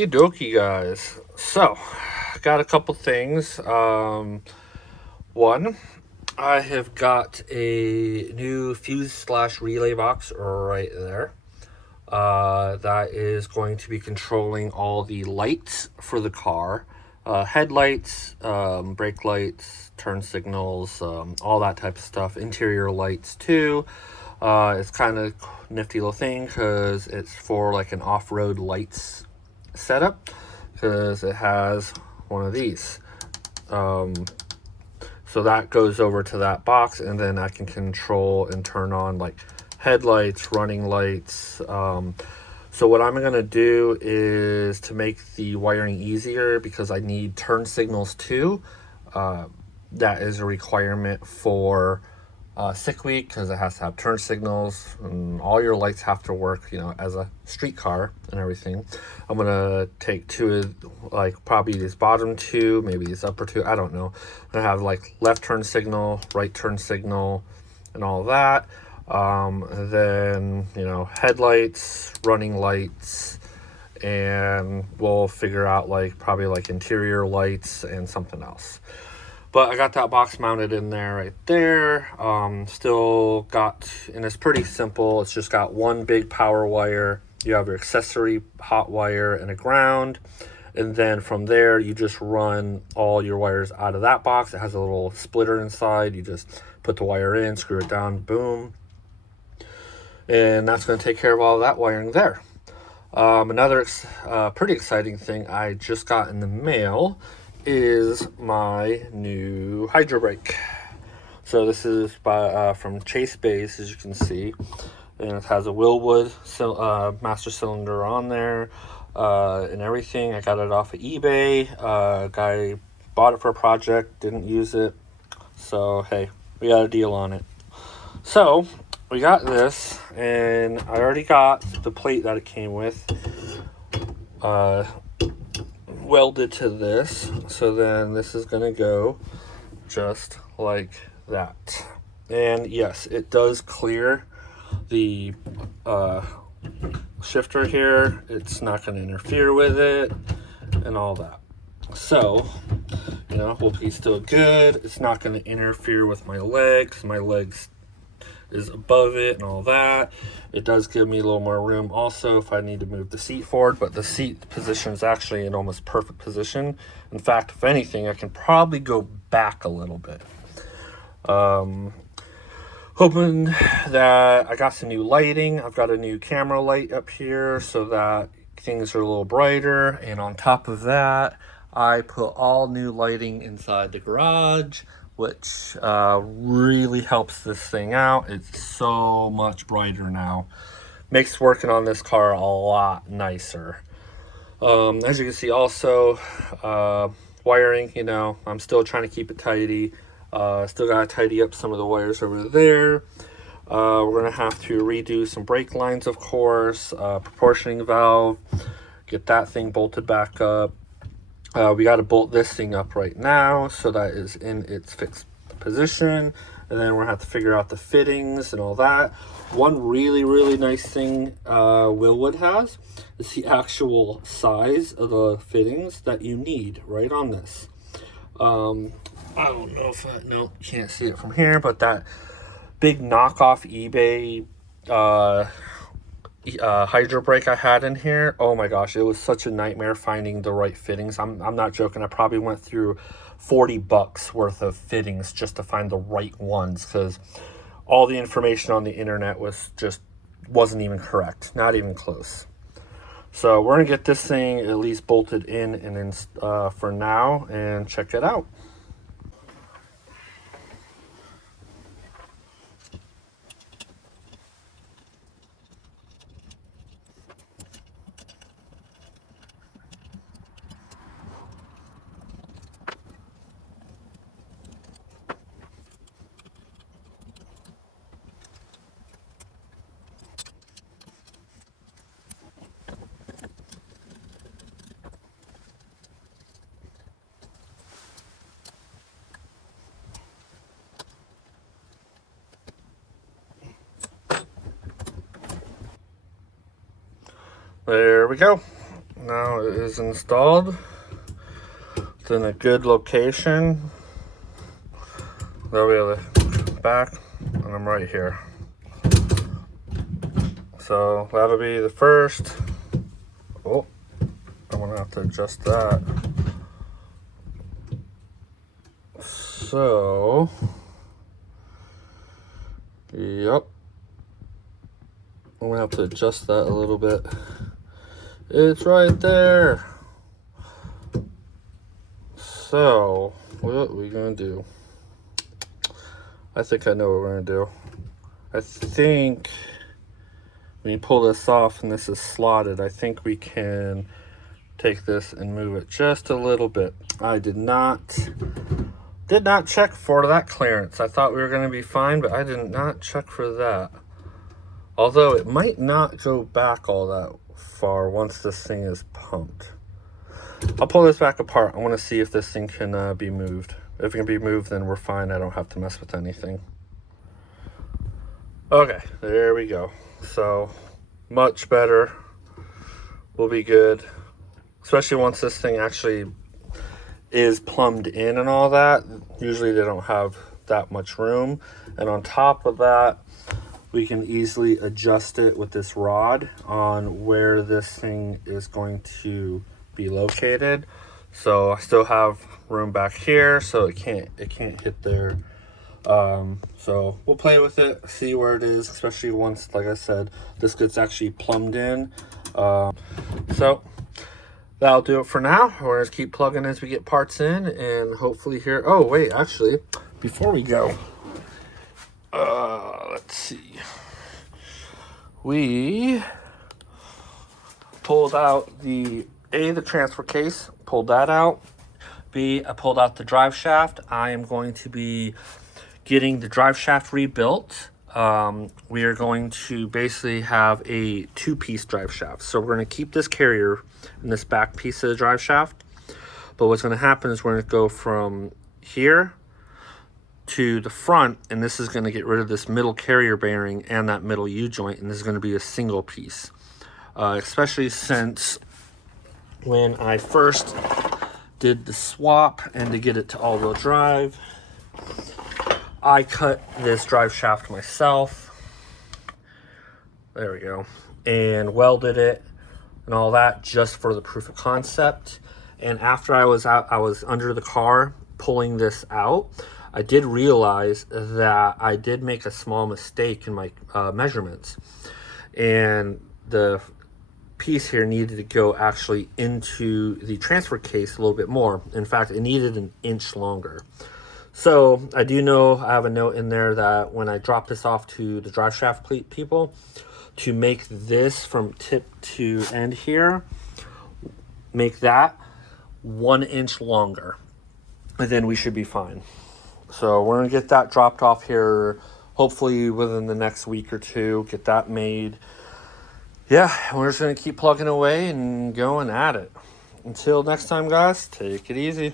Okie dokie, guys. So, got a couple things. One, I have got a new fuse slash relay box right there. That is going to be controlling all the lights for the car, headlights, brake lights, turn signals, all that type of stuff. Interior lights too. It's kind of nifty little thing because it's for like an off-road lights setup, because it has one of these. So that goes over to that box, and then I can control and turn on like headlights, running lights. So what I'm going to do is to make the wiring easier, because I need turn signals too. That is a requirement for sick week, because it has to have turn signals and all your lights have to work, as a street car and everything. I'm gonna take two, like probably these bottom two, maybe these upper two, I don't know. I'm gonna have like left turn signal, right turn signal, and all that. Then headlights, running lights, and we'll figure out like probably like interior lights and something else. But I got that box mounted in there right there. Still got, and it's pretty simple. It's just got one big power wire. You have your accessory hot wire and a ground. And then from there, you just run all your wires out of that box. It has a little splitter inside. You just put the wire in, screw it down, boom. And that's going to take care of all of that wiring there. Another pretty exciting thing I just got in the mail is my new hydro brake. So this is from Chase Base, as you can see, and it has a Willwood master cylinder on there, and everything. I got it off of eBay. Guy bought it for a project, didn't use it, so hey, we got a deal on it. So we got this, and I already got the plate that it came with welded to this. So then this is gonna go just like that. And yes, it does clear the shifter here. It's not going to interfere with it and all that. So will be still good. It's not going to interfere with my legs. My legs is above it and all that. It does give me a little more room also if I need to move the seat forward, but the seat position is actually in almost perfect position. In fact, if anything, I can probably go back a little bit. Hoping that I got some new lighting. I've got a new camera light up here so that things are a little brighter, and on top of that, I put all new lighting inside the garage, which really helps this thing out. It's so much brighter now. Makes working on this car a lot nicer. As you can see also, wiring, I'm still trying to keep it tidy. Still got to tidy up some of the wires over there. We're going to have to redo some brake lines, of course, proportioning valve, get that thing bolted back up. We got to bolt this thing up right now so that is in its fixed position, and then we're gonna have to figure out the fittings and all that. One really, really nice thing Willwood has is the actual size of the fittings that you need right on this. I don't know if you can't see it from here, but that big knockoff eBay hydro brake I had in here, oh my gosh, it was such a nightmare finding the right fittings. I'm not joking. I probably went through $40 worth of fittings just to find the right ones, because all the information on the internet wasn't even correct, not even close. So we're gonna get this thing at least bolted in and then for now, and check it out. There we go. Now it is installed. It's in a good location. There'll be the back, and I'm right here. So that'll be the first. Oh, I'm gonna have to adjust that. So, yep. I'm gonna have to adjust that a little bit. It's right there. So, what are we gonna do? I think I know what we're gonna do. I think when you pull this off and this is slotted, I think we can take this and move it just a little bit. I did not check for that clearance. I thought we were gonna be fine, but I did not check for that. Although it might not go back all that far once this thing is pumped. I'll pull this back apart. I want to see if this thing can be moved. If it can be moved, then we're fine. I don't have to mess with anything. Okay, there we go. So, much better. We'll be good. Especially once this thing actually is plumbed in and all that. Usually they don't have that much room. And on top of that, we can easily adjust it with this rod on where this thing is going to be located. So I still have room back here, so it can't hit there. So we'll play with it, see where it is, especially once, like I said, this gets actually plumbed in. So that'll do it for now. We're gonna keep plugging as we get parts in, and hopefully here. Oh wait, actually, before we go, let's see. We pulled out the transfer case, pulled that out. B, I pulled out the drive shaft. I am going to be getting the drive shaft rebuilt. We are going to basically have a 2-piece drive shaft. So we're going to keep this carrier in this back piece of the drive shaft. But what's going to happen is we're going to go from here to the front, and this is going to get rid of this middle carrier bearing and that middle U-joint, and this is going to be a single piece. Especially since when I first did the swap and to get it to all-wheel drive, I cut this drive shaft myself. There we go. And welded it and all that just for the proof of concept. And after I was under the car pulling this out, I did realize that I did make a small mistake in my measurements. And the piece here needed to go actually into the transfer case a little bit more. In fact, it needed an inch longer. So I do know, I have a note in there that when I drop this off to the drive shaft people, to make this from tip to end here, make that 1 inch longer, and then we should be fine. So we're gonna get that dropped off here, hopefully within the next week or two, get that made. Yeah, we're just gonna keep plugging away and going at it. Until next time, guys, take it easy.